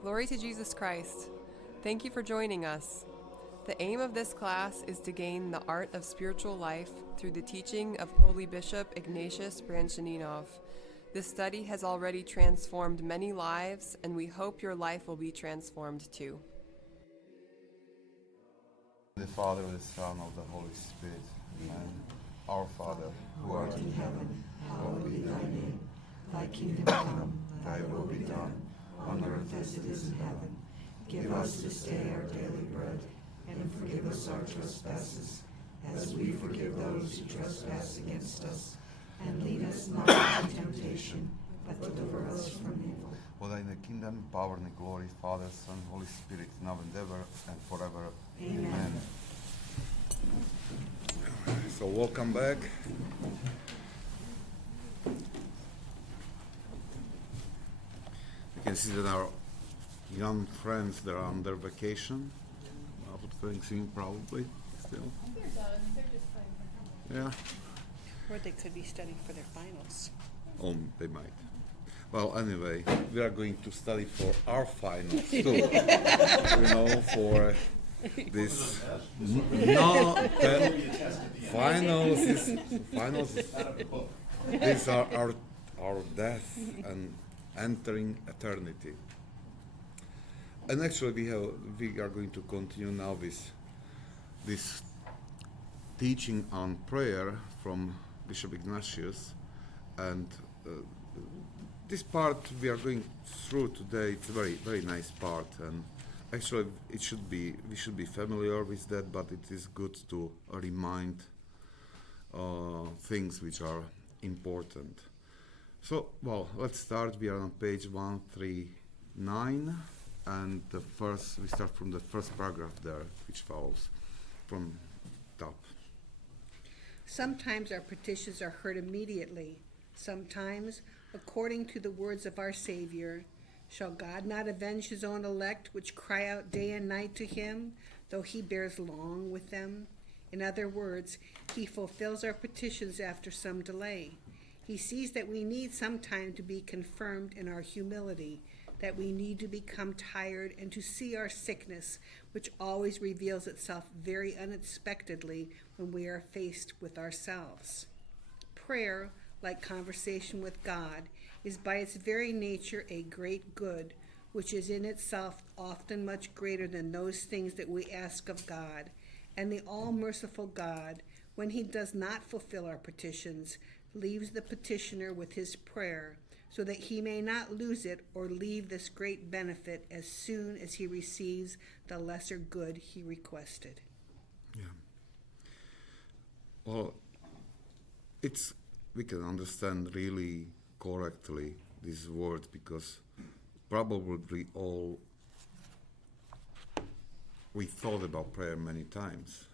Glory to Jesus Christ. Thank you for joining us. The aim of this class is to gain the art of spiritual life through the teaching of Holy Bishop Ignatius Brianchaninov. This study has already transformed many lives, and we hope your life will be transformed too. The Father, the Son, of the Holy Spirit. Amen. Our Father, who art in heaven, hallowed be thy name. Thy kingdom come, thy will be done, on earth as it is in heaven. Give us this day our daily bread, and forgive us our trespasses, as we forgive those who trespass against us. And lead us not into temptation, but deliver us from evil. For thine is the kingdom, power, and the glory, Father, Son, Holy Spirit, now and ever, and forever. Amen. So welcome back. You can see that our young friends, they're on their vacation. After Thanksgiving, probably, still. They're done. They're just playing. Yeah. Or they could be studying for their finals. Oh, they might. Well, anyway, we are going to study for our finals too. For this. Finals is. These are our death and entering eternity. And actually, we are going to continue now with this teaching on prayer from Bishop Ignatius, and this part we are going through today. It's a very, very nice part, and actually we should be familiar with that, but it is good to remind things which are important. So, well, let's start. We are on page 139, and we start from the first paragraph there, which follows from top. Sometimes our petitions are heard immediately. Sometimes, according to the words of our Savior, shall God not avenge his own elect, which cry out day and night to him, though he bears long with them? In other words, he fulfills our petitions after some delay. He sees that we need some time to be confirmed in our humility, that we need to become tired and to see our sickness, which always reveals itself very unexpectedly when we are faced with ourselves. Prayer, like conversation with God, is by its very nature a great good, which is in itself often much greater than those things that we ask of God. And the all-merciful God, when he does not fulfill our petitions, leaves the petitioner with his prayer, so that he may not lose it or leave this great benefit as soon as he receives the lesser good he requested. Yeah. Well, we can understand really correctly these words, because probably all we thought about prayer many times,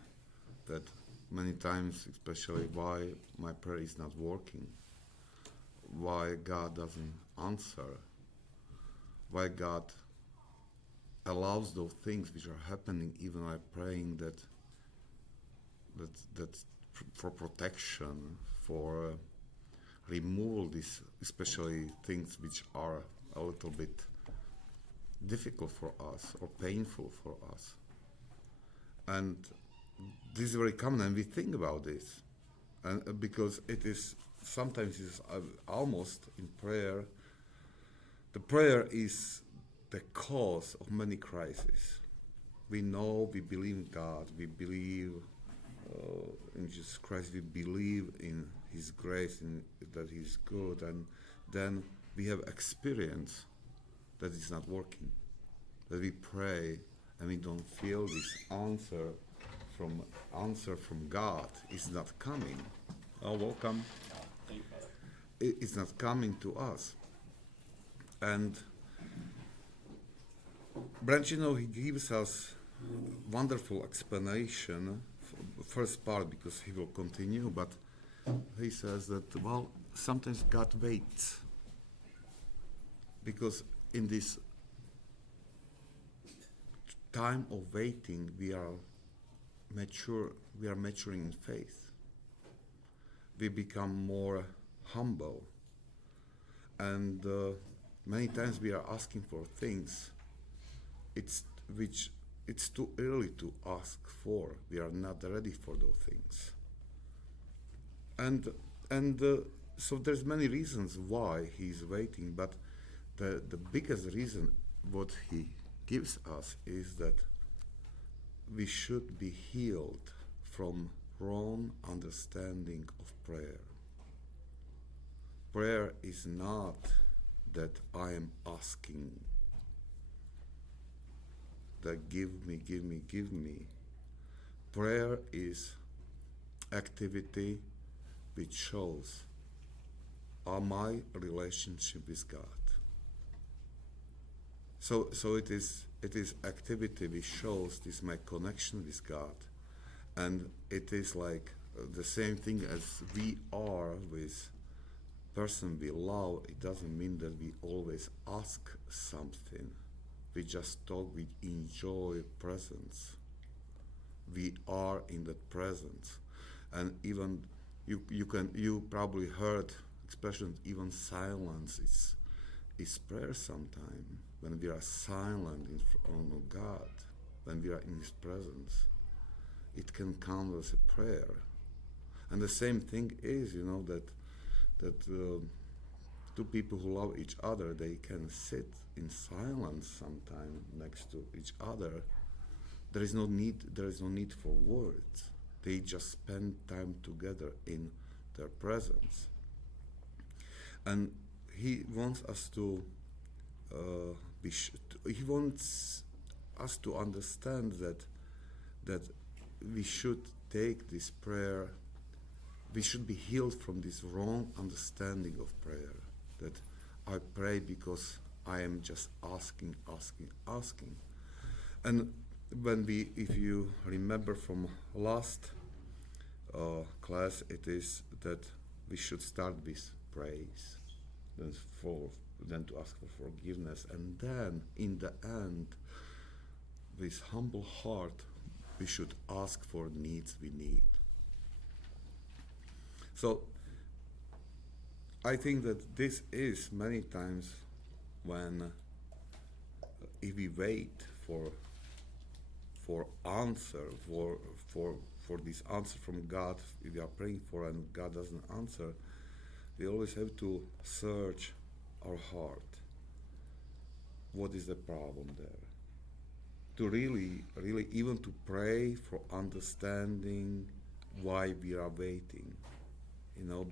especially why my prayer is not working, why God doesn't answer, why God allows those things which are happening even while praying, that for protection, for removal, these especially things which are a little bit difficult for us or painful for us. And this is very common, and we think about this, and because it is sometimes it's almost in prayer. The prayer is the cause of many crises. We know, we believe in God, we believe in Jesus Christ, we believe in his grace, in that he's good, and then we have experience that it's not working, that we pray and we don't feel this answer from God is not coming. Oh, welcome. It's not coming to us. And Brianchaninov, he gives us wonderful explanation, first part, because he will continue, but he says that, well, sometimes God waits, because in this time of waiting, we are maturing in faith. We become more humble, and many times we are asking for things it's which it's too early to ask for. We are not ready for those things. And so there's many reasons why he's waiting, but the biggest reason what he gives us is that we should be healed from wrong understanding of prayer. Prayer is not that I am asking that give me, give me, give me. Prayer is activity which shows my relationship with God. So it is activity which shows this my connection with God, and it is like the same thing as we are with person we love. It doesn't mean that we always ask something. We just talk, we enjoy presence. We are in that presence. And even you probably heard expression, even silence is prayer sometimes. When we are silent in front of God, when we are in His presence, it can count as a prayer. And the same thing is, that two people who love each other, they can sit in silence sometime next to each other. There is no need for words. They just spend time together in their presence. And he wants us to he wants us to understand that we should take this prayer. We should be healed from this wrong understanding of prayer. That I pray because I am just asking. And if you remember from last class, it is that we should start with praise, then to ask for forgiveness, and then in the end, with humble heart, we should ask for needs we need. So I think that this is many times when if we wait for answer, for this answer from God, if we are praying for and God doesn't answer, we always have to search our heart. What is the problem there? To really even to pray for understanding why we are waiting.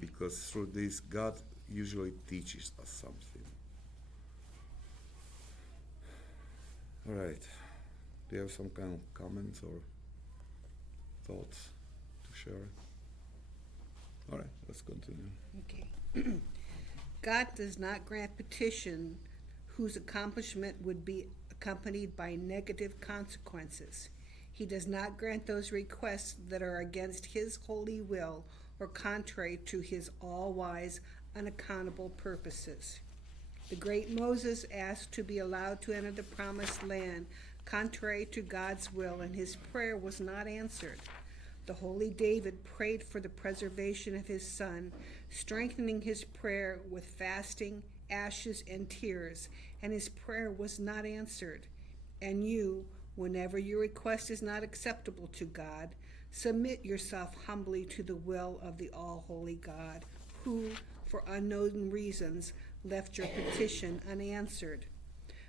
Because through this, God usually teaches us something. All right. Do you have some kind of comments or thoughts to share? All right, let's continue. Okay. God does not grant petition whose accomplishment would be accompanied by negative consequences. He does not grant those requests that are against His holy will or contrary to His all-wise, unaccountable purposes. The great Moses asked to be allowed to enter the promised land contrary to God's will, and his prayer was not answered. The holy David prayed for the preservation of his son, strengthening his prayer with fasting, ashes, and tears, and his prayer was not answered. And you, whenever your request is not acceptable to God, submit yourself humbly to the will of the all-holy God, who, for unknown reasons, left your petition unanswered.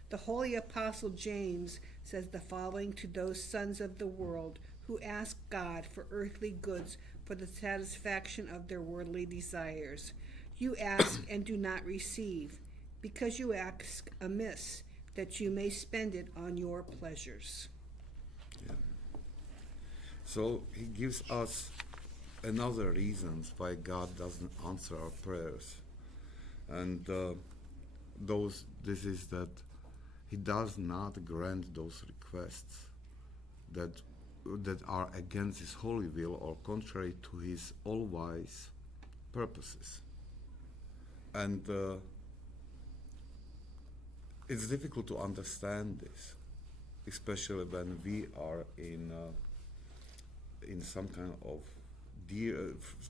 The holy apostle James says the following to those sons of the world who ask God for earthly goods for the satisfaction of their worldly desires. You ask and do not receive, because you ask amiss, that you may spend it on your pleasures. Yeah. So he gives us another reasons why God doesn't answer our prayers. And this is that he does not grant those requests that are against his holy will or contrary to his all-wise purposes. And it's difficult to understand this, especially when we are in some kind of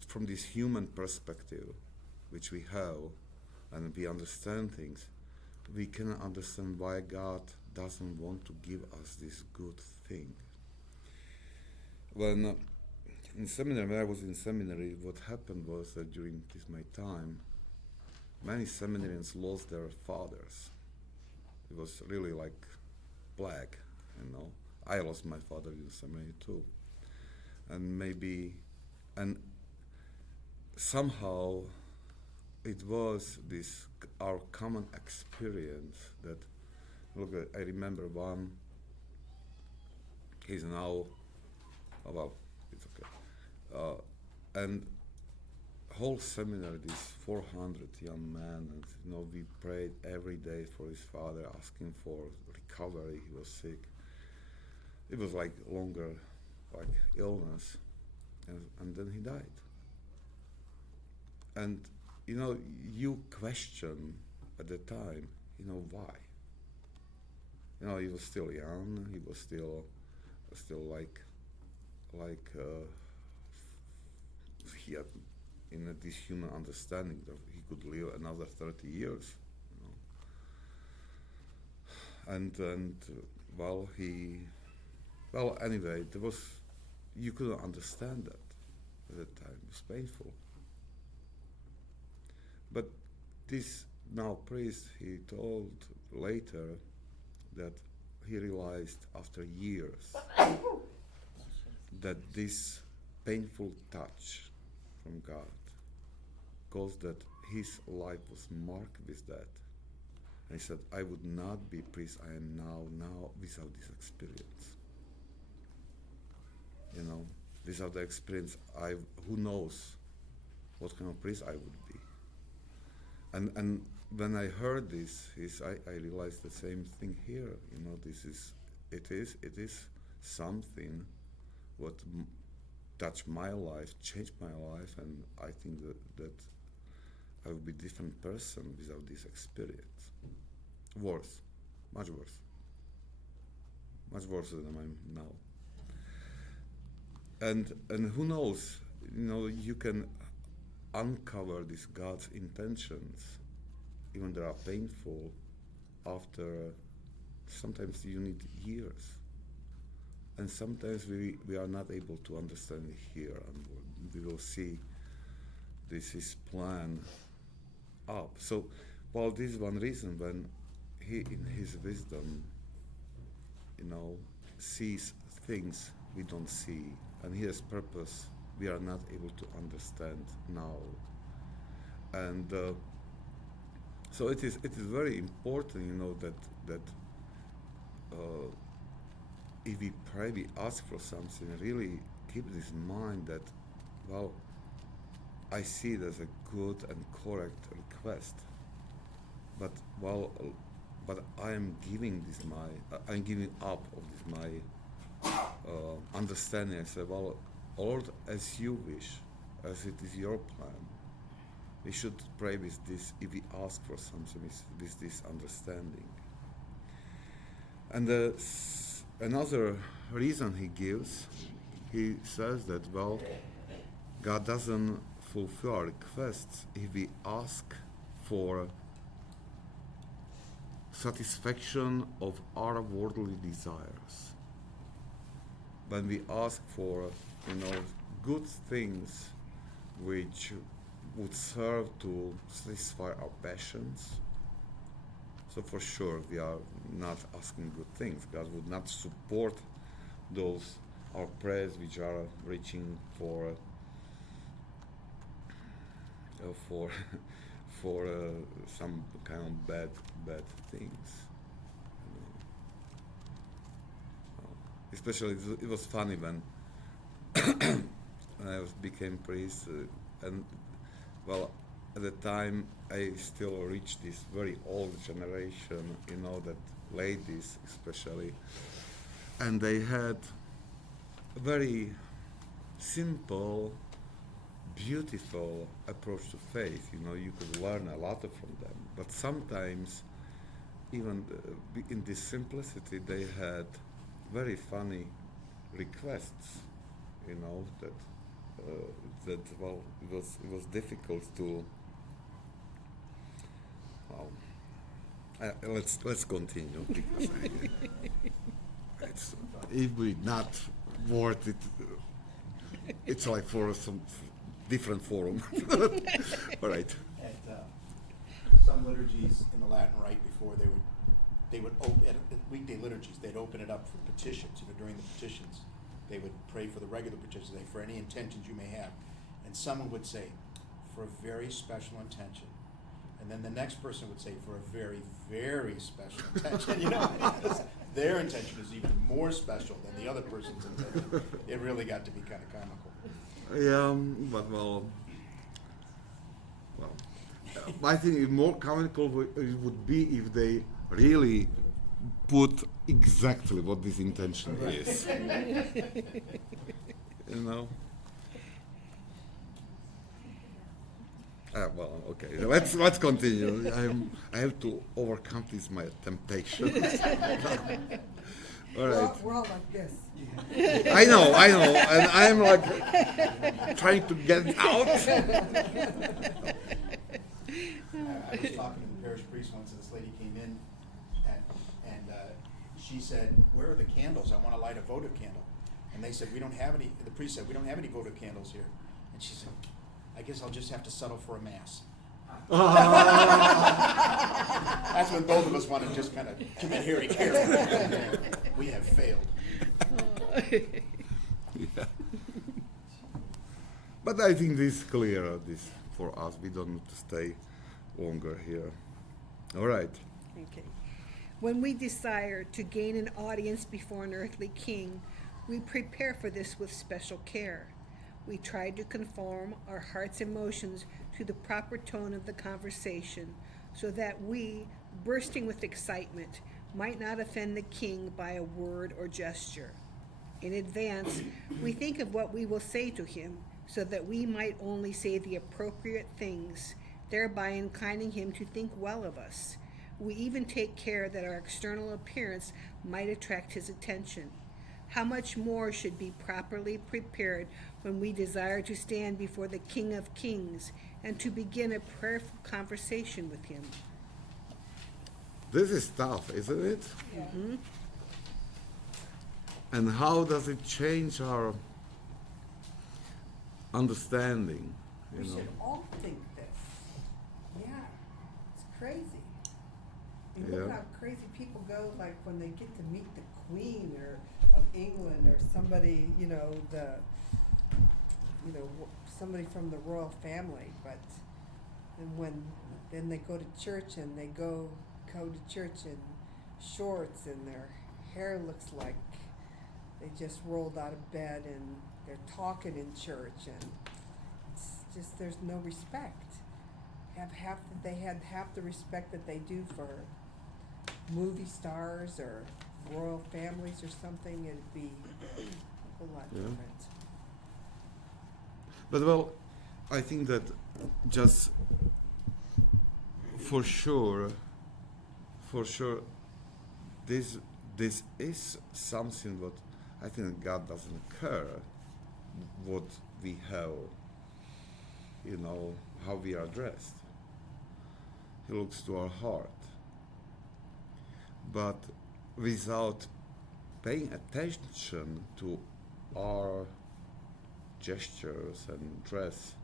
from this human perspective, which we have, and we understand things. we cannot understand why God doesn't want to give us this good thing. When when I was in seminary, what happened was that during my time, many seminarians lost their fathers. It was really like black, you know. I lost my father in seminary too. And somehow it was this our common experience that, look, I remember one, he's now, oh well, it's okay. And whole seminary, these 400 young men, and we prayed every day for his father, asking for recovery. He was sick. It was like longer, like illness, and then he died. And you question at the time, why? He was still young. He was still like he had this human understanding that he could live another 30 years. And anyway, you couldn't understand that at the time. It was painful. But this now priest, he told later that he realized after years that this painful touch from God caused that his life was marked with that. And he said, I would not be priest I am now without this experience. Without the experience, who knows what kind of priest I would be. And when I heard this, I realized the same thing here. It is something what touched my life, changed my life, and I think that I would be a different person without this experience. Worse, much worse. Much worse than I am now. And who knows, you can uncover these God's intentions, even they are painful, after sometimes you need years. And sometimes we are not able to understand it here, and we will see his plan up. So, this is one reason when he, in his wisdom, sees things we don't see, and he has purpose we are not able to understand now. And so it is very important, that if we pray, we ask for something, really keep this in mind that, I see it as a good and correct request, but I am giving I'm giving up of this my understanding. I say, Lord, as you wish, as it is your plan, we should pray with this, if we ask for something, with this understanding. And another reason he gives, he says that, God doesn't fulfill our requests if we ask for satisfaction of our worldly desires. When we ask for, good things which would serve to satisfy our passions, so for sure we are not asking good things. God would not support our prayers which are reaching for some kind of bad things. Especially it was funny when I became priest, and at the time I still reached this very old generation, that ladies especially, and they had a very simple, beautiful approach to faith. You could learn a lot from them, but sometimes even in this simplicity they had very funny requests, that it was difficult to let's continue because it's if we not worth it. It's like for some different forum. All right. At some liturgies in the Latin Rite before they would open at weekday liturgies, they'd open it up for petitions. During the petitions, they would pray for the regular petitions, for any intentions you may have, and someone would say, for a very special intention, and then the next person would say, for a very, very special intention. Their intention is even more special than the other person's intention. It really got to be kind of comical. Yeah, but I think more comical it would be if they really put exactly what this intention is. Okay. Let's continue. I have to overcome my temptation. All right. We're all like this. I know, and I'm like trying to get out. I was talking to the parish priest once, and this lady came in, and she said, "Where are the candles? I want to light a votive candle." And they said, "We don't have any." The priest said, "We don't have any votive candles here." And she said, "I guess I'll just have to settle for a mass." That's when both of us want to just kind of commit here. We have failed. Yeah. But I think this is clear. This for us. We don't need to stay longer here. All right. Okay. When we desire to gain an audience before an earthly king, we prepare for this with special care. We try to conform our heart's emotions to the proper tone of the conversation, so that we, bursting with excitement, might not offend the king by a word or gesture. In advance, we think of what we will say to him, so that we might only say the appropriate things, thereby inclining him to think well of us. We even take care that our external appearance might attract his attention. How much more should be properly prepared when we desire to stand before the King of Kings and to begin a prayerful conversation with him. This is tough, isn't it? Yeah. Mm-hmm. And how does it change our understanding? We should all think this. Yeah, it's crazy. And look Yeah. how crazy people go, like when they get to meet the Queen or of England or somebody, somebody from the royal family. But and then they go to church and they go to church in shorts and their hair looks like they just rolled out of bed and they're talking in church and it's just there's no respect. They had half the respect that they do for movie stars or royal families or something, it'd be a whole lot different. But I think that just for sure, this is something what I think God doesn't care what we have, how we are dressed. He looks to our heart. But without paying attention to our gestures and dress,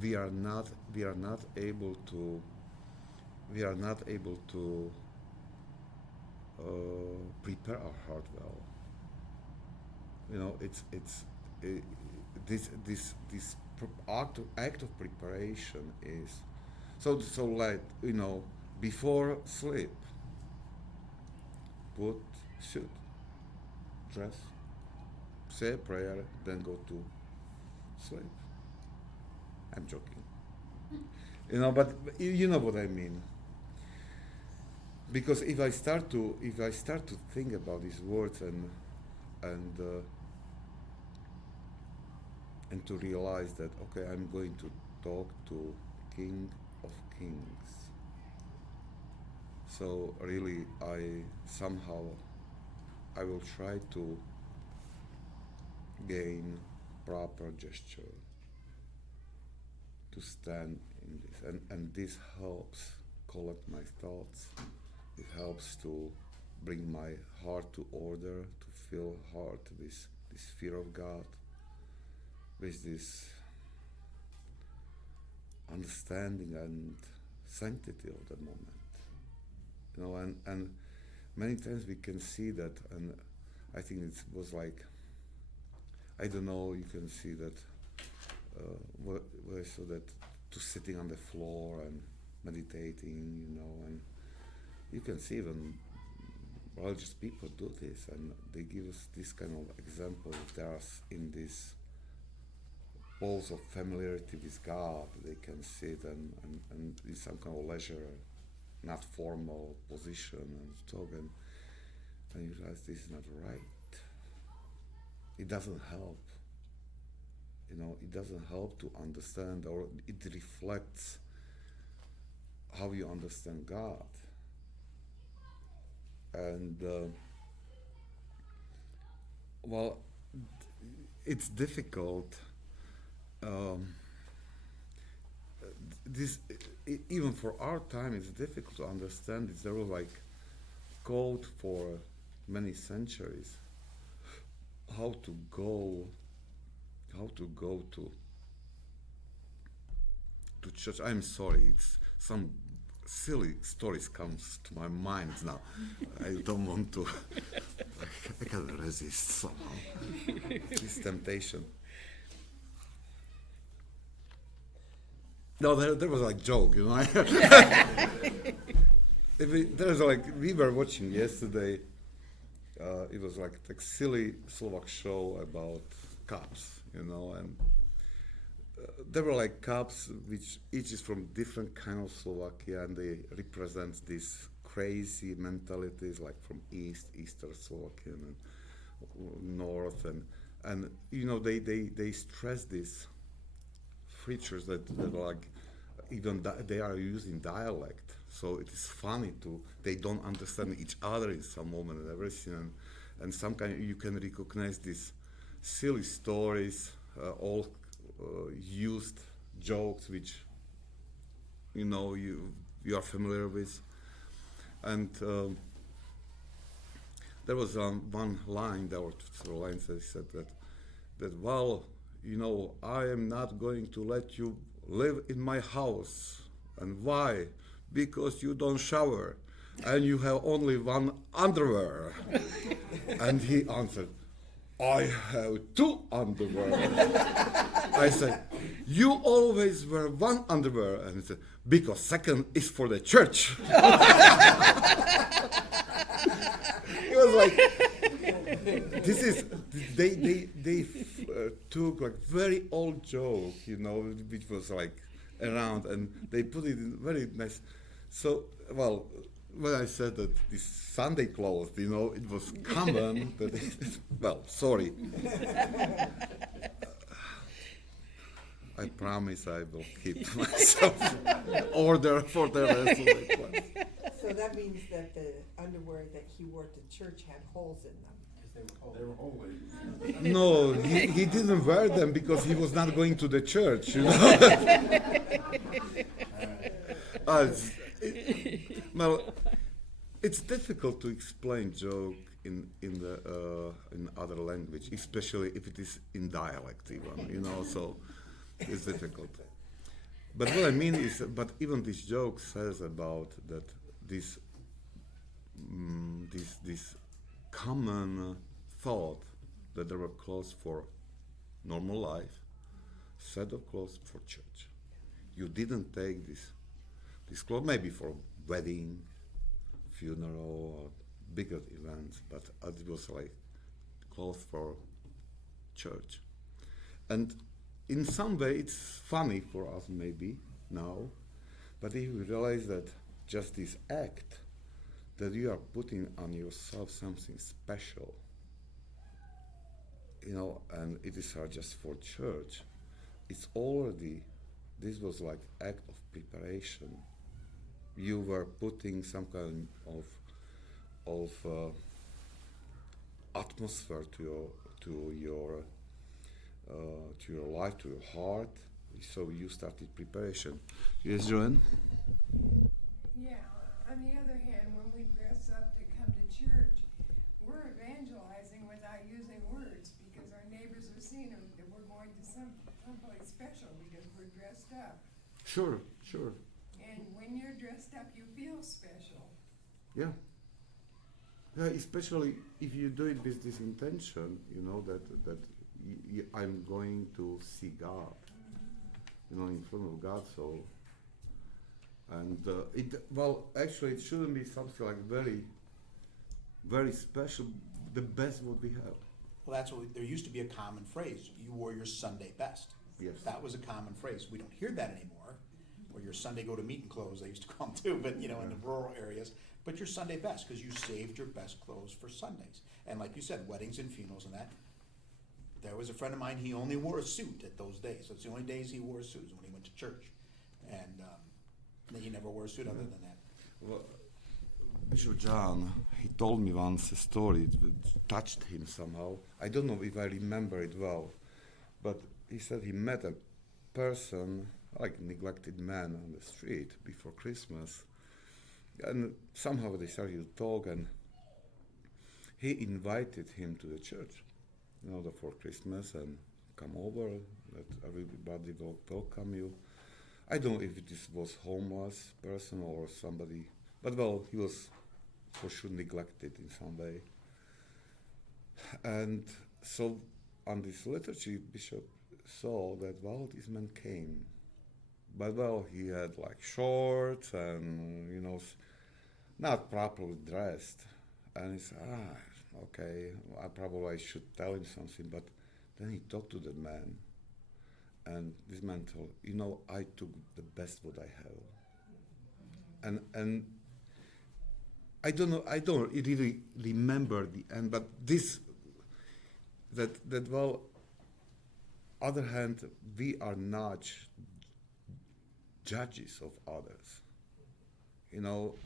we are not able to prepare our heart well. This act of preparation is so like before sleep. Put, suit, dress, say a prayer, then go to sleep. I'm joking. But you know what I mean. Because if I start to think about these words and to realize that okay, I'm going to talk to King of Kings. So really, I will try to gain proper gesture to stand in this, and this helps collect my thoughts it helps to bring my heart to order, to fill heart this fear of God, with this understanding and sanctity of the moment. You know, and many times we can see that, and I think it was like, I don't know, you can see that where I saw that to sitting on the floor and meditating, you know, and you can see even religious people do this, and they give us this kind of example. They are in this balls of familiarity with God. They can sit and in some kind of leisure, not formal position, and talk, and you realize this is not right. It doesn't help. You know, it doesn't help to understand, or it reflects how you understand God. And well, it's difficult. Even for our time, it's difficult to understand. There was like code for many centuries how to go to church. I'm sorry, it's some silly stories comes to my mind now. I don't want to. I can't resist somehow this temptation. No, there was like joke, you know. There's like we were watching yesterday. It was like silly Slovak show about cups, you know, and there were like cups which each is from different kind of Slovakia, and they represent these crazy mentalities, like from Eastern Slovakia and North, and you know they stress these features that like even they are using dialect, so it is funny they don't understand each other in some moment and everything, and some kind you can recognize these silly stories, all used jokes which you know you are familiar with, and there was one line, there were two lines that said that well, you know, I am not going to let you live in my house. And why? Because you don't shower and you have only one underwear. And he answered, I have two underwear. I said, you always wear one underwear. And he said, because second is for the church. It was like, this is, they took like very old joke, you know, which was like around, and they put it in very nice. So, well, when I said that this Sunday clothes, you know, it was common, that well, sorry. I promise I will keep myself in order for the rest of the class. So that means that the underwear that he wore to church had holes in them. They were holy. No, he didn't wear them because he was not going to the church, you know. Well, it's difficult to explain joke in other language, especially if it is in dialect, even, you know. So it's difficult. But what I mean is, but even this joke says about that this common thought that there were clothes for normal life, set of clothes for church. You didn't take this clothes maybe for wedding, funeral, or bigger events, but it was like clothes for church. And in some way it's funny for us maybe now, but if you realize that just this act that you are putting on yourself something special, you know, and it is just for church, it's already, this was like act of preparation. You were putting some kind of atmosphere to your life, to your heart. So you started preparation. Yes, Joanne? Yeah, on the other hand, when we dress up to come to church, we're evangelizing without using words because our neighbors are seeing that we're going to someplace special because we're dressed up. Sure. And when you're dressed up, you feel special. Yeah. Yeah, especially if you do it with this intention, you know, that I'm going to see God, you know, in front of God. So, and actually, it shouldn't be something like very, very special. The best what we have. Well, that's what there used to be a common phrase. You wore your Sunday best. Yes. That was a common phrase. We don't hear that anymore. Or your Sunday go to meeting clothes, they used to call them too, but you know, in the rural areas. But your Sunday best, because you saved your best clothes for Sundays. And like you said, weddings and funerals and that. There was a friend of mine, he only wore a suit at those days. That's the only days he wore a suit, when he went to church. And he never wore a suit other than that. Well, Bishop John, he told me once a story that touched him somehow. I don't know if I remember it well, but he said he met a person, like a neglected man on the street before Christmas, and somehow they started to talk, and he invited him to the church, you know, for Christmas, and come over, that everybody will welcome you. I don't know if this was homeless person or somebody, but well, he was for sure neglected in some way. And so on this liturgy, Bishop saw that, well, this man came. But well, he had like shorts and, you know, not properly dressed. And he said, okay, I should tell him something. But then he talked to the man. And this man told, you know, I took the best what I have. And I don't really remember the end, but that well, other hand, we are not judges of others. You know,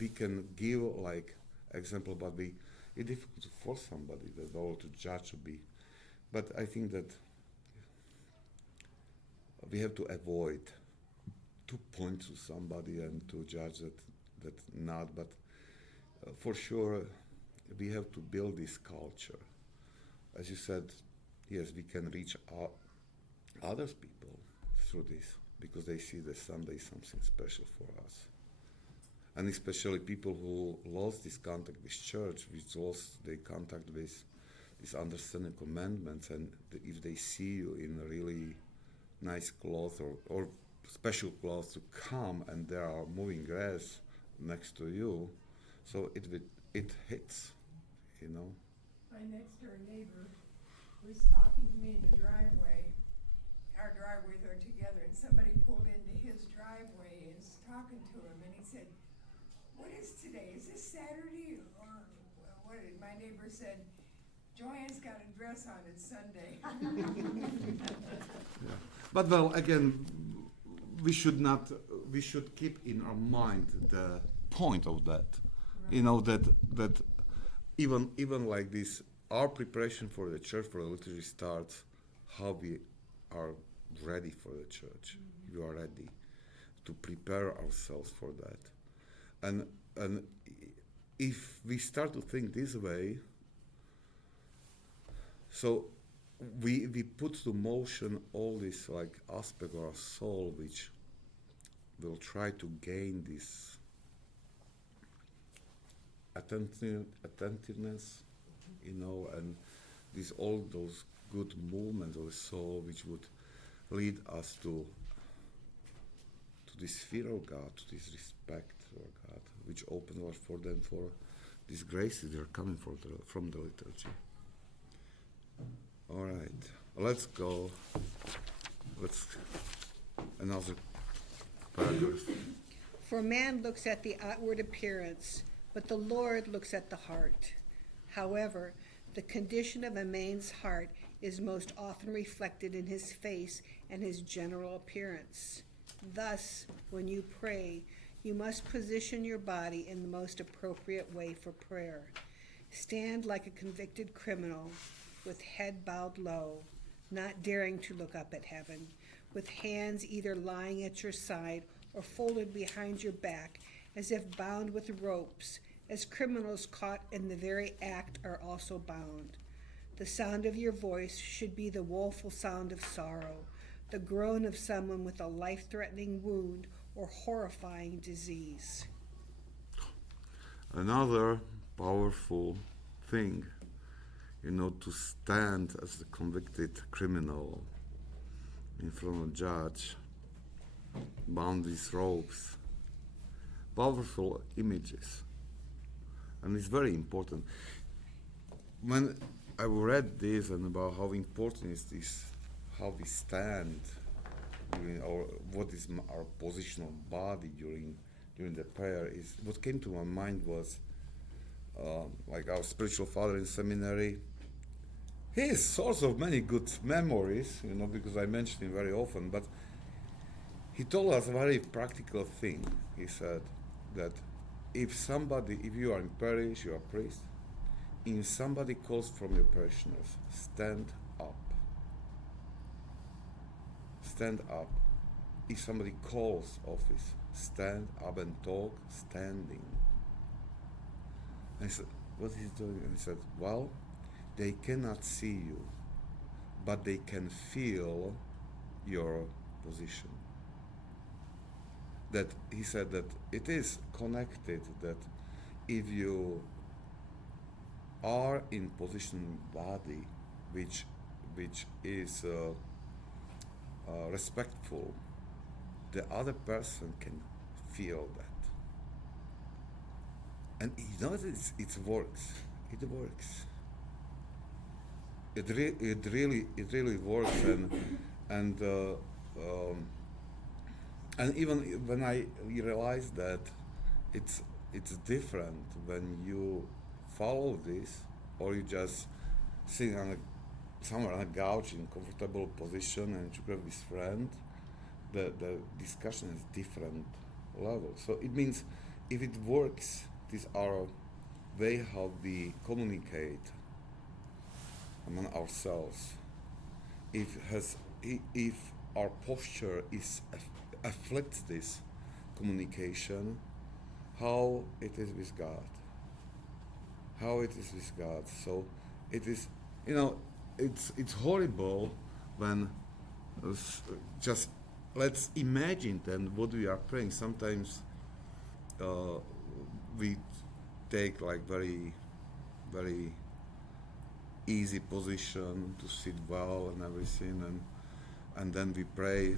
we can give like example, but it's difficult to force somebody that all to judge to be. But I think that we have to avoid to point to somebody and to judge that not. But for sure, we have to build this culture. As you said, yes, we can reach other people through this because they see that Sunday is something special for us. And especially people who lost this contact with church, which lost their contact with this understanding commandments, and if they see you in a really nice clothes or special clothes to come, and there are moving grass next to you, so it hits, you know. My next door neighbor was talking to me in the driveway. Our driveways are together, and somebody pulled into his driveway and was talking to him, and he said, "What is today? Is this Saturday?" Or what? My neighbor said, "Joanne's got a dress on, it's Sunday." Yeah. But well, again, we should keep in our mind the point of that. Right. You know, that even like this, our preparation for the church, for the liturgy starts how we are ready for the church. Mm-hmm. We are ready to prepare ourselves for that. And if we start to think this way, so we put to motion all this like aspect of our soul which will try to gain this attentiveness, you know, and all those good movements of the soul which would lead us to this fear of God, to this respect for God, which opens doors for them for these graces that are coming from the liturgy. All right, let's go. Another paragraph. For man looks at the outward appearance, but the Lord looks at the heart. However, the condition of a man's heart is most often reflected in his face and his general appearance. Thus, when you pray, you must position your body in the most appropriate way for prayer. Stand like a convicted criminal, with head bowed low, not daring to look up at heaven, with hands either lying at your side or folded behind your back, as if bound with ropes, as criminals caught in the very act are also bound. The sound of your voice should be the woeful sound of sorrow, the groan of someone with a life-threatening wound or horrifying disease. Another powerful thing, to stand as the convicted criminal in front of a judge, bound with ropes. Powerful images. And it's very important. When I read this and about how important is this, how we stand during what is our positional body during the prayer, is what came to my mind was like our spiritual father in seminary. He is source of many good memories, because I mention him very often, but he told us a very practical thing. He said that if you are in parish, you are a priest, if somebody calls from your parishioners, stand up. Stand up. If somebody calls office, stand up and talk standing. I said, what is he doing? And he said, well, they cannot see you, but they can feel your position. That he said that it is connected, that if you are in position body which is respectful, the other person can feel that. And it works. It works. It really works, and even when I realized that it's different when you follow this, or you just sit somewhere on a couch in comfortable position and together with friend, the discussion is different level. So it means if it works, these are way how we communicate among ourselves. If our posture affects this communication, how it is with God. So it is, it's horrible when just let's imagine then what we are praying. Sometimes we take like very, very easy position to sit well and everything, and then we pray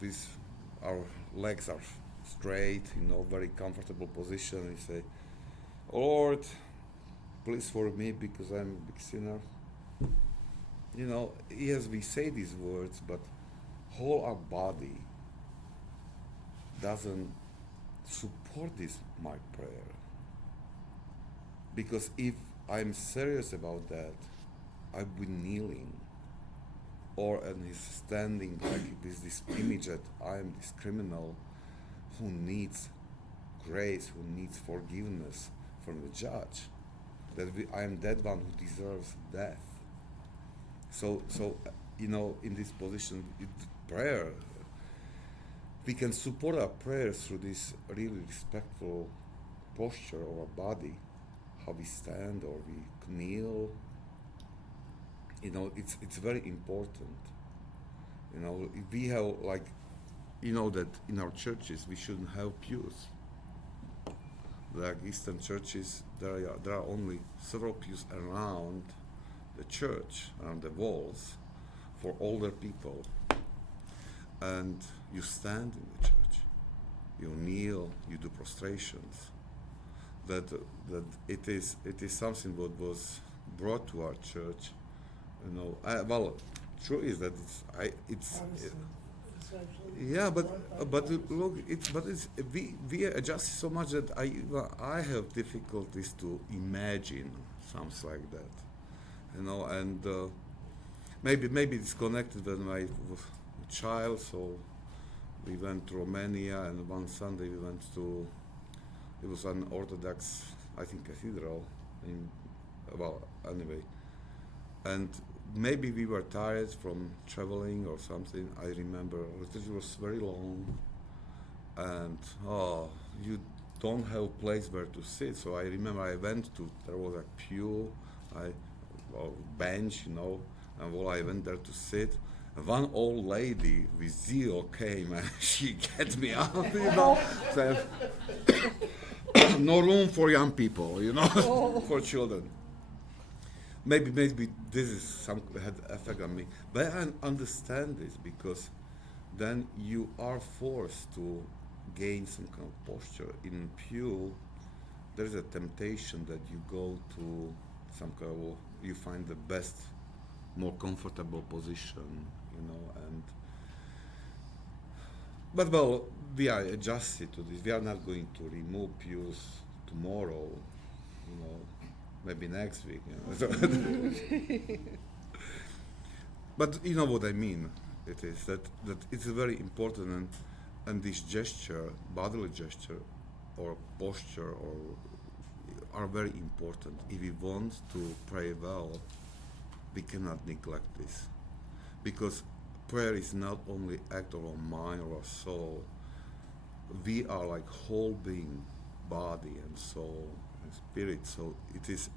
with our legs are straight, very comfortable position. We say, Lord, please forgive me because I'm a big sinner. Yes, we say these words, but whole our body doesn't support my prayer. Because if I'm serious about that, I'll be kneeling, or and he's standing like this image that I am this criminal who needs grace, who needs forgiveness from the judge, that I am that one who deserves death. So in this position, prayer, we can support our prayers through this really respectful posture of our body, how we stand or we kneel. It's very important. We have that in our churches we shouldn't have pews. Like Eastern churches, there are only several pews around the church, around the walls, for older people. And you stand in the church, you kneel, you do prostrations. That it is something what was brought to our church. True is that we adjust so much that I have difficulties to imagine something like that, and maybe it's connected when I was a child. So we went to Romania, and one Sunday we went to, it was an Orthodox, I think, cathedral anyway, and maybe we were tired from traveling or something. I remember it was very long, and you don't have a place where to sit. So I remember I went to, there was a pew, or bench, you know, and while I went there to sit, one old lady with zeal came and she get me out, you know. Said, no room for young people, you know, for children. Maybe this is some had effect on me, but I understand this because then you are forced to gain some kind of posture. In pew, there is a temptation that you go to some kind of, you find the best, more comfortable position, you know, and but well, we are adjusted to this. We are not going to remove pews tomorrow, you know, maybe next week, you know. So but you know what I mean. It is that it's very important, and this gesture, bodily gesture, or posture, or are very important. If we want to pray well, we cannot neglect this, because prayer is not only act of our mind or our soul. We are like whole being, body and soul and spirit. So it is.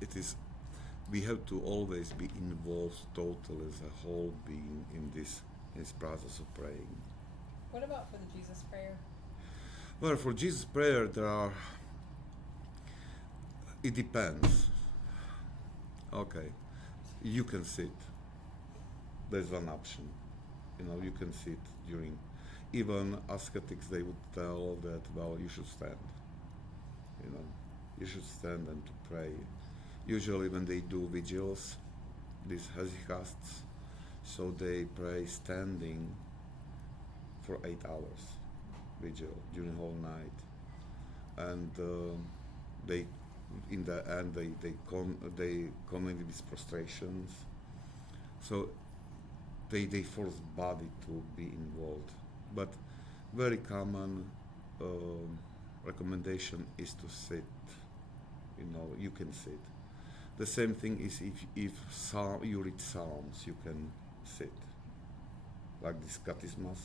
We have to always be involved totally as a whole being in this process of praying. What about for the Jesus prayer? Well, for Jesus prayer, it depends. Okay, you can sit. There's one option. You know, you can sit during. Even ascetics, they would tell that, well, you should stand. You know, you should stand and to pray. Usually when they do vigils, these hesychasts, so they pray standing for 8 hours, vigil, during the whole night. And they, in the end, they come in with prostrations. So they force body to be involved. But very common recommendation is to sit. You know, you can sit. The same thing is if you read Psalms, you can sit. Like this catechismus,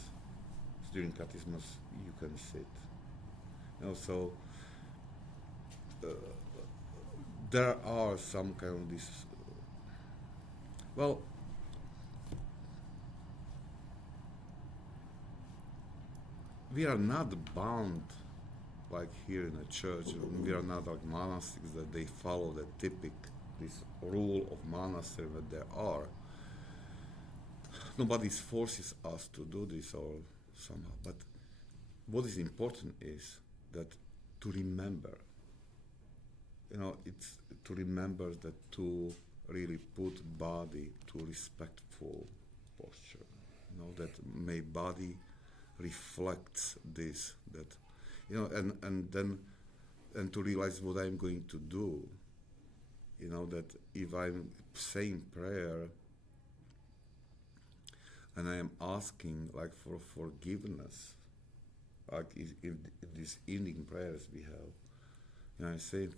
during catechismus, you can sit. You know, so there are some kind of this. Well, we are not bound like here in the church. We are not like monastics that they follow the this rule of monastery that there are. Nobody forces us to do this or somehow. But what is important is that to remember. You know, it's to remember that to really put body to respectful posture. You know, that may body reflects this, that, you know, and to realize what I'm going to do. You know, that if I'm saying prayer and I am asking like for forgiveness, like in these evening prayers we have, you know, I'm saying,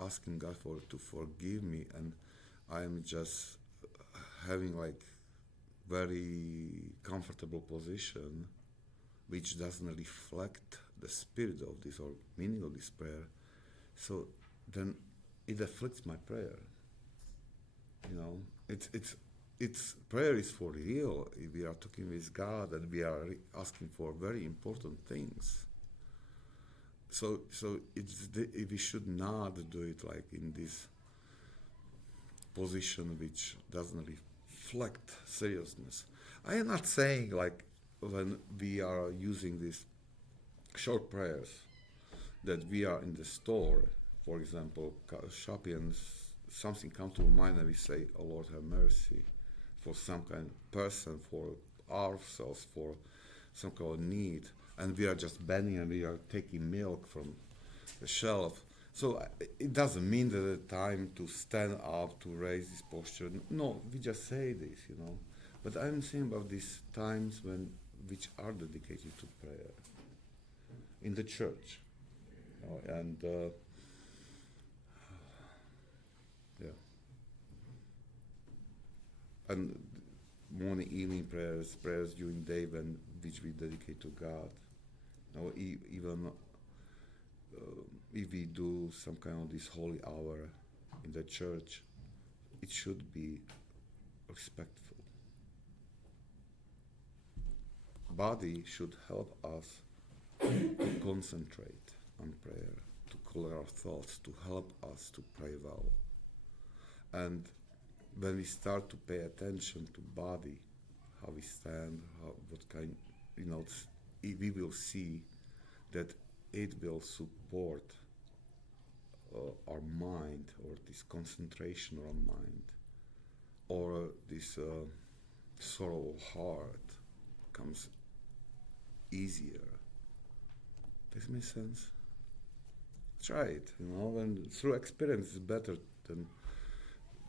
asking God to forgive me, and I'm just having like very comfortable position which doesn't reflect the spirit of this or meaning of this prayer, so then it afflicts my prayer. You know, it's prayer is for real. If we are talking with God and we are asking for very important things. So we should not do it like in this position which doesn't reflect seriousness. I am not saying like when we are using these short prayers that we are in the store, for example, shopping, and something comes to mind and we say, "Oh Lord, have mercy," for some kind of person, for ourselves, for some kind of need, and we are just bending and we are taking milk from the shelf. So it doesn't mean that the time to stand up, to raise this posture. No, we just say this, you know. But I'm saying about these times which are dedicated to prayer in the church, you know, and yeah, and morning, evening prayers during day which we dedicate to God. You know, even if we do some kind of this holy hour in the church, it should be respectful. Body should help us to concentrate on prayer, to clear our thoughts, to help us to pray well. And when we start to pay attention to body, how we stand, what kind, we will see that it will support our mind, or this concentration on mind, or this sorrow of heart comes easier. Does it make sense? Try it, and through experience it's better than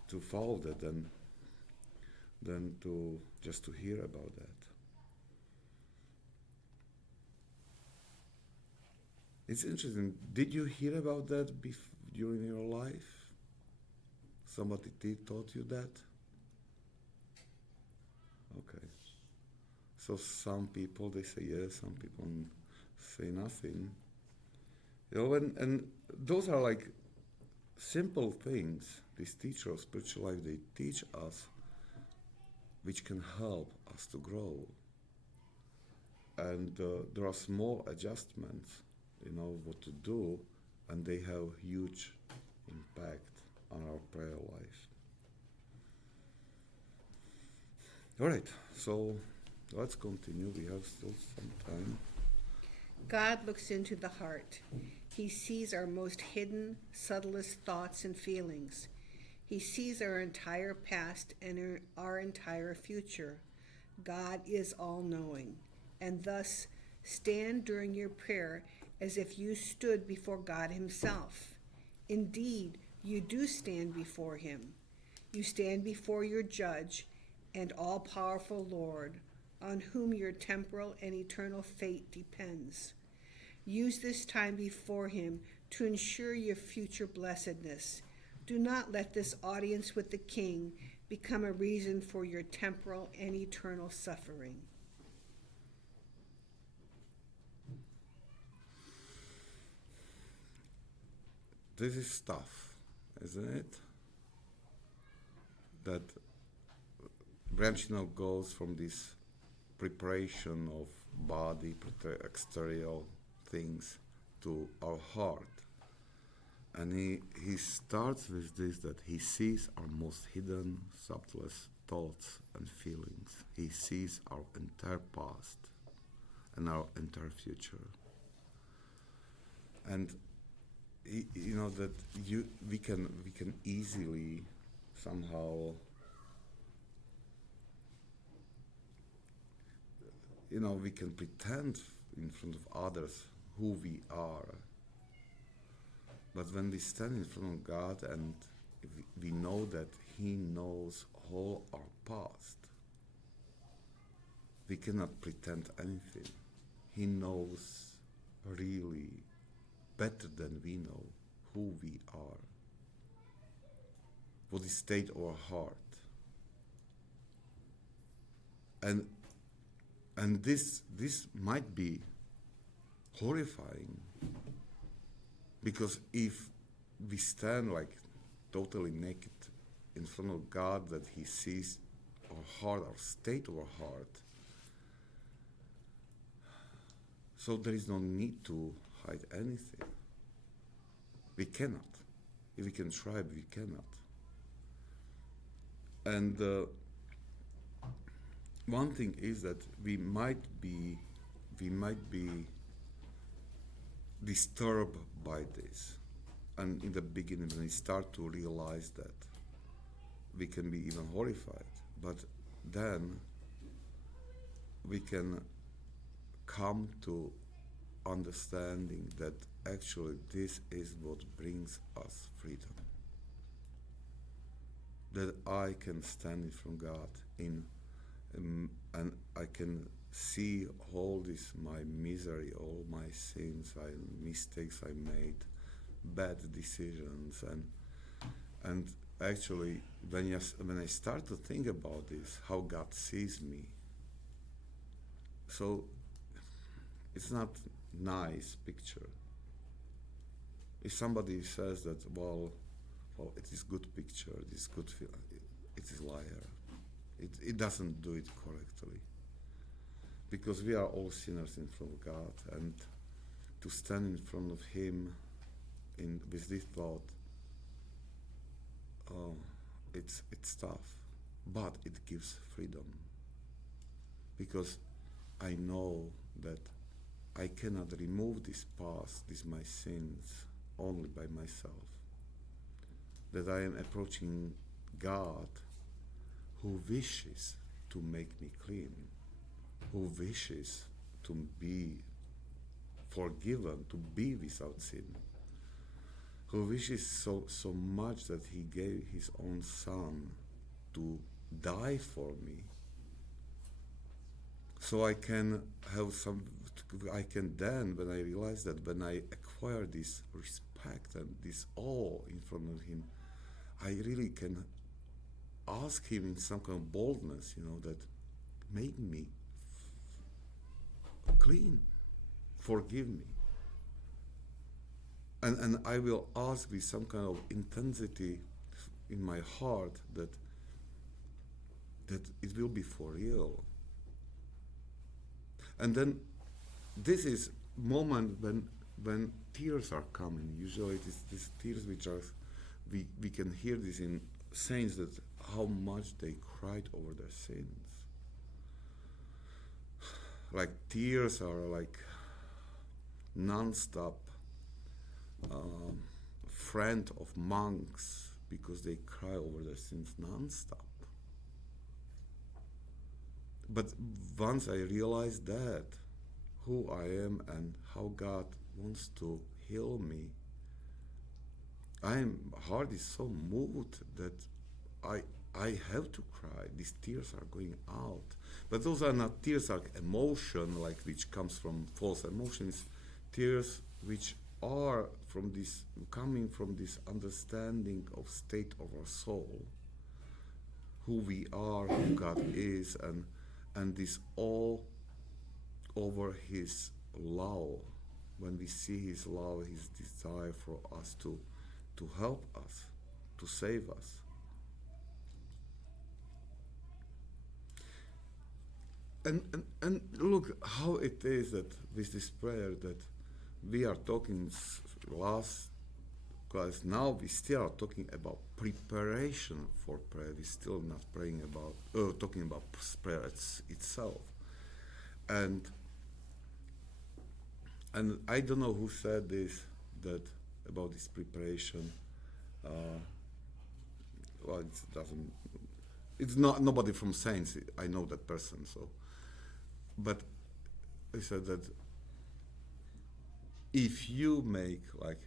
to follow that than to just to hear about that. It's interesting. Did you hear about that during your life? Somebody taught you that? Okay. So some people, they say yes, some people say nothing. And those are like simple things. These teachers of spiritual life, they teach us, which can help us to grow. And there are small adjustments, what to do, and they have huge impact on our prayer life. All right, so let's continue. We have still some time. God looks into the heart. He sees our most hidden, subtlest thoughts and feelings. He sees our entire past and our entire future. God is all-knowing, and thus stand during your prayer as if you stood before God himself. Indeed, you do stand before him. You stand before your judge and all-powerful Lord, on whom your temporal and eternal fate depends. Use this time before him to ensure your future blessedness. Do not let this audience with the King become a reason for your temporal and eternal suffering. This is tough, isn't it? That Brianchaninov goes from this preparation of body, exterior things, to our heart. And he starts with this, that he sees our most hidden, subtlest thoughts and feelings. He sees our entire past and our entire future. And that we can easily somehow we can pretend in front of others who we are. But when we stand in front of God and we know that he knows all our past, we cannot pretend anything. He knows really better than we know who we are, what is state of our heart. And this might be horrifying, because if we stand like totally naked in front of God, that he sees our heart, our state of our heart, so there is no need to hide anything. We cannot. If we can try, we cannot. And one thing is that we might be disturbed by this, and in the beginning, when we start to realize that, we can be even horrified. But then we can come to understanding that actually this is what brings us freedom. That I can stand in front of God and I can see all this, my misery, all my sins, mistakes I made, bad decisions, and actually when I start to think about this, how God sees me, so it's not nice picture. if somebody says that, well, it is good picture, it is good it is liar. It doesn't do it correctly. Because we are all sinners in front of God, and to stand in front of Him with this thought, it's tough, but it gives freedom. Because I know that I cannot remove this past, these my sins, only by myself. That I am approaching God who wishes to make me clean, who wishes to be forgiven, to be without sin, who wishes so much that He gave His own Son to die for me, so I can then, when I realize that, when I acquire this respect and this awe in front of Him, I really can ask Him in some kind of boldness, that make me clean, forgive me. And I will ask with some kind of intensity in my heart that it will be for real. And then this is moment when tears are coming. Usually it is these tears which are, we can hear this in saints, that how much they cried over their sins. Like tears are like non-stop friend of monks, because they cry over their sins non-stop. But once I realized that, who I am and how God wants to heal me, heart is so moved that I have to cry. These tears are going out. But those are not tears like emotion, like which comes from false emotions. Tears which are coming from this understanding of state of our soul, who we are, who God is, and this awe over His love. When we see His love, His desire for us to help us, to save us. And look how it is that with this prayer that we are talking last class, now we still are talking about preparation for prayer. We're still not talking about prayer itself. And I don't know who said this, that about this preparation. Well, it's not nobody from saints. I know that person, so. But I said that if you make like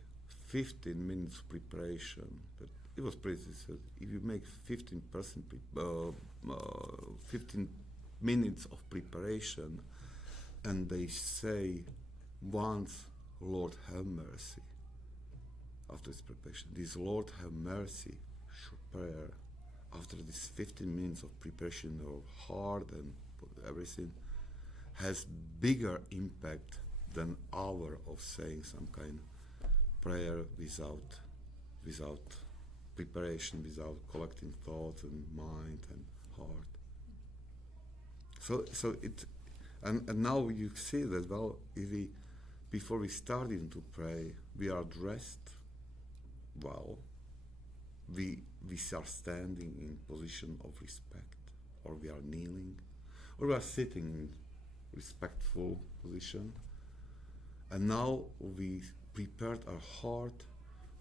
15 minutes preparation, but it was pretty said, if you make 15 minutes of preparation, and they say once, Lord have mercy, after this preparation, this Lord have mercy prayer, after this 15 minutes of preparation of heart and everything, has bigger impact than hour of saying some kind of prayer without preparation, without collecting thoughts and mind and heart. So it, and now you see that, well, if before we starting to pray, we are dressed well, we are standing in position of respect, or we are kneeling, or we are sitting in respectful position. And now we prepared our heart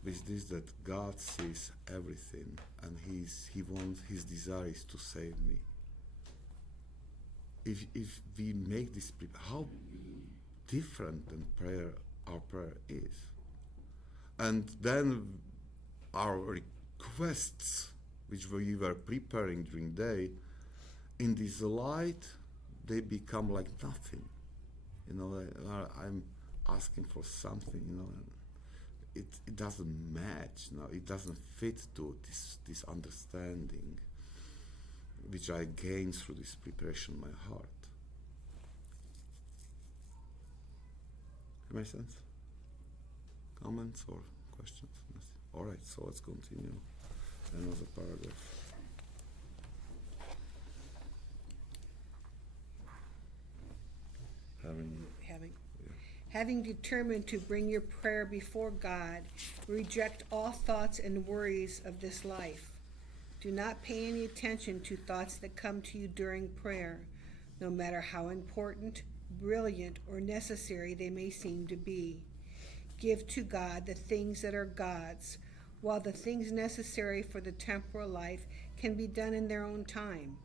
with this, that God sees everything, and He wants, His desire is to save me. If we make this, how different than our prayer is. And then our requests, which we were preparing during the day, in this light, they become like nothing. I'm asking for something, and it doesn't match. It doesn't fit to this understanding which I gained through this preparation in my heart. It makes sense? Comments or questions? All right, so let's continue. Another paragraph. Having determined to bring your prayer before God, reject all thoughts and worries of this life. Do not pay any attention to thoughts that come to you during prayer, no matter how important, brilliant, or necessary they may seem to be. Give to God the things that are God's, while the things necessary for the temporal life can be done in their own time.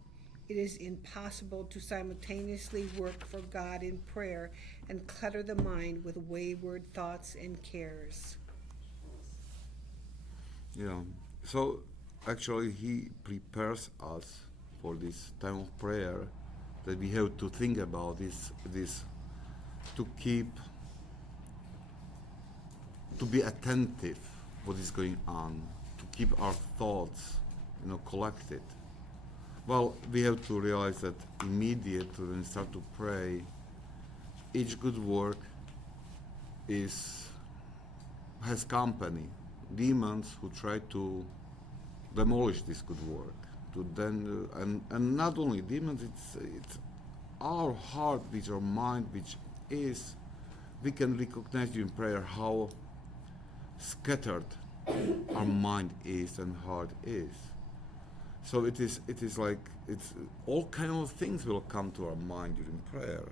It is impossible to simultaneously work for God in prayer and clutter the mind with wayward thoughts and cares. Yeah. So actually, he prepares us for this time of prayer that we have to think about this to be attentive what is going on, to keep our thoughts, collected. Well, we have to realize that immediately when we start to pray, each good work has company, demons who try to demolish this good work. And not only demons, it's our heart, which our mind, which is. We can recognize during prayer how scattered our mind is and heart is. So it is like it's all kind of things will come to our mind during prayer,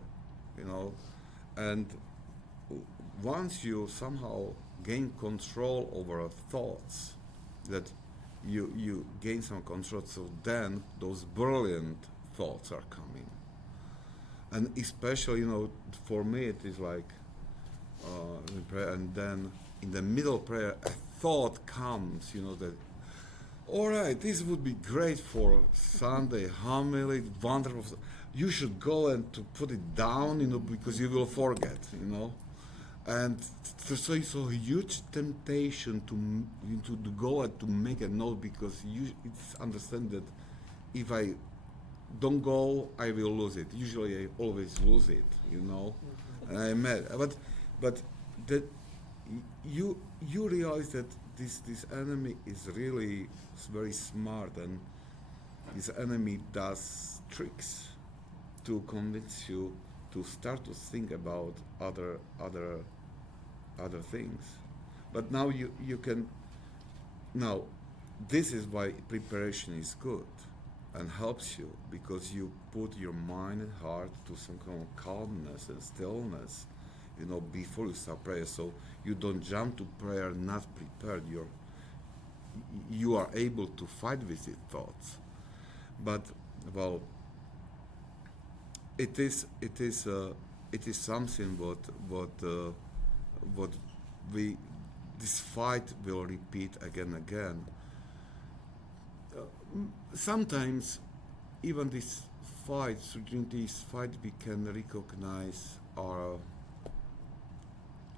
and once you somehow gain control over our thoughts, that you gain some control, so then those brilliant thoughts are coming. And especially, for me it is like in prayer, and then in the middle of prayer a thought comes, that all right, this would be great for Sunday homily, wonderful. You should go and to put it down, because you will forget, And so it's a huge temptation to go and to make a note, because it's understand that if I don't go, I will lose it. Usually I always lose it, And I'm mad. But that you realize that this enemy is really very smart, and this enemy does tricks to convince you to start to think about other things. But now you can. Now, this is why preparation is good and helps you, because you put your mind and heart to some kind of calmness and stillness, before you start prayer. So you don't jump to prayer not prepared. You are able to fight with these thoughts. But it is something what this fight will repeat again and again. Sometimes even during this fight we can recognize our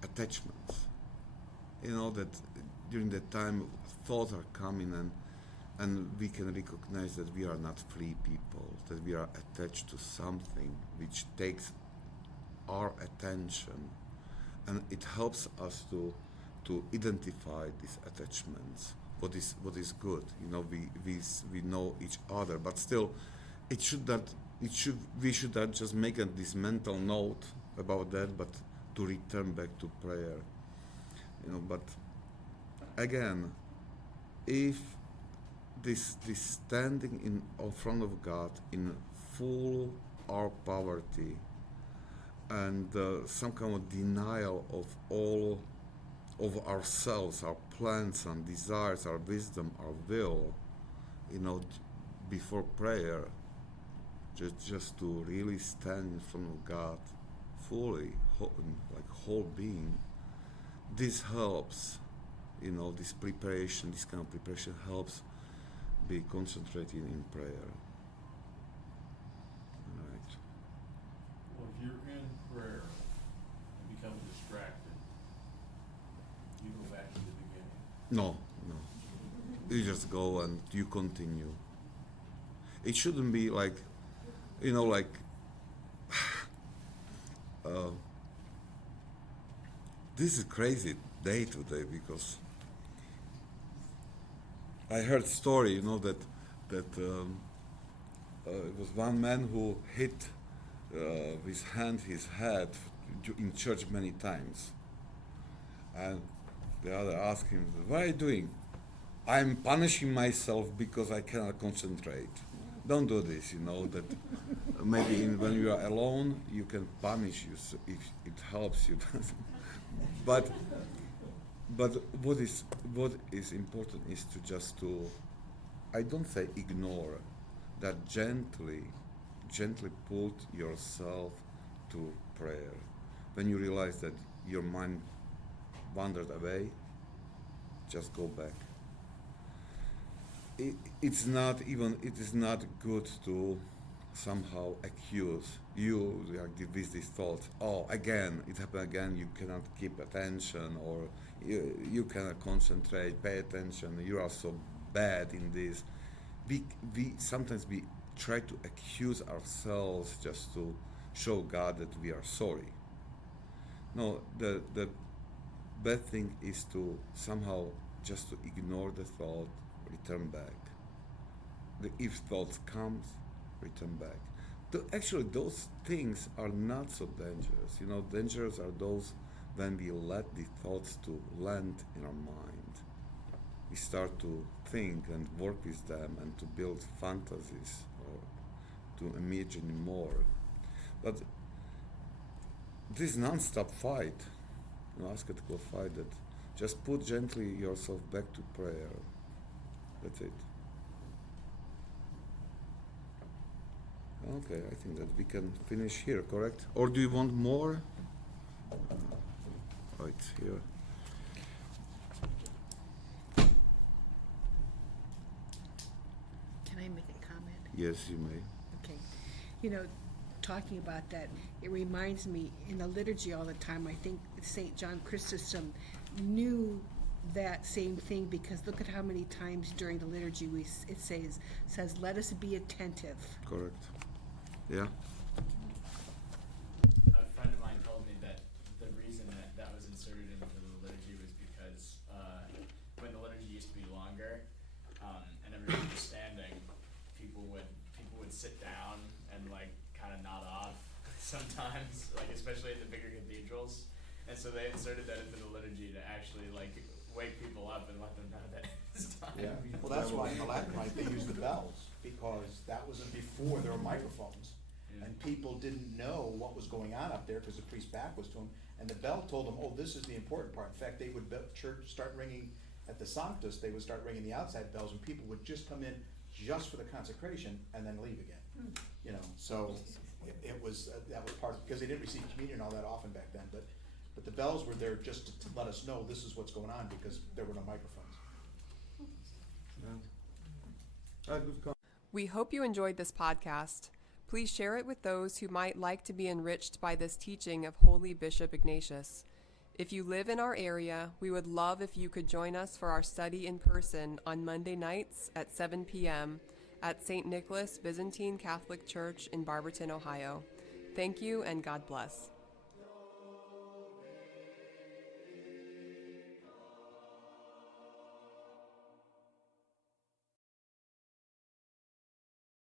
attachments. That during that time thoughts are coming, and we can recognize that we are not free people, that we are attached to something which takes our attention, and it helps us to identify these attachments. What is good? We know each other, but still, we should not just make this mental note about that, but to return back to prayer. But again, if this standing in front of God in full our poverty and some kind of denial of all of ourselves, our plans and desires, our wisdom, our will, before prayer, just to really stand in front of God fully, like whole being, this helps. This preparation, this kind of preparation helps be concentrating in prayer. Right. Well, if you're in prayer and become distracted, you go back to the beginning. No. You just go and you continue. It shouldn't be like, this is a crazy day today, because I heard story, it was one man who hit his head in church many times, and the other asked him, "What are you doing?" "I'm punishing myself because I cannot concentrate." Don't do this, that maybe when you are alone, you can punish you if it helps you. but what is important is to I don't say ignore, that gently put yourself to prayer. When you realize that your mind wandered away, just go back. It is not good to somehow accuse you with these thoughts. Oh, again, it happened again. You cannot keep attention, or you cannot concentrate, pay attention. You are so bad in this. We sometimes try to accuse ourselves just to show God that we are sorry. No, the bad thing is to somehow just to ignore the thought, return back. If thoughts comes, return back. Actually, those things are not so dangerous. Dangerous are those when we let the thoughts to land in our mind. We start to think and work with them and to build fantasies or to imagine more. But this non-stop fight, ascetical fight, that just put gently yourself back to prayer. That's it. Okay, I think that we can finish here, correct? Or do you want more? Oh, it's here. Can I make a comment? Yes, you may. Okay. Talking about that, it reminds me in the liturgy all the time, I think St. John Chrysostom knew that same thing, because look at how many times during the liturgy it says, "Let us be attentive." Correct. Yeah. A friend of mine told me that the reason that was inserted into the liturgy was because when the liturgy used to be longer and everybody was standing, people would sit down and kind of nod off sometimes, especially at the bigger cathedrals, and so they inserted that into the liturgy to actually wake people up and let them know that it's time. Yeah, well, that's why in the Latin Rite they used the bells, because that was before there were microphones. Yeah. And people didn't know what was going on up there because the priest's back was to them, and the bell told them, oh, this is the important part. In fact, they would church start ringing at the Sanctus, they would start ringing the outside bells, and people would just come in just for the consecration and then leave again. So it was, that was part of, because they didn't receive communion all that often back then, but the bells were there just to let us know this is what's going on, because there were no microphones. We hope you enjoyed this podcast. Please share it with those who might like to be enriched by this teaching of Holy Bishop Ignatius. If you live in our area, we would love if you could join us for our study in person on Monday nights at 7 p.m. at St. Nicholas Byzantine Catholic Church in Barberton, Ohio. Thank you, and God bless.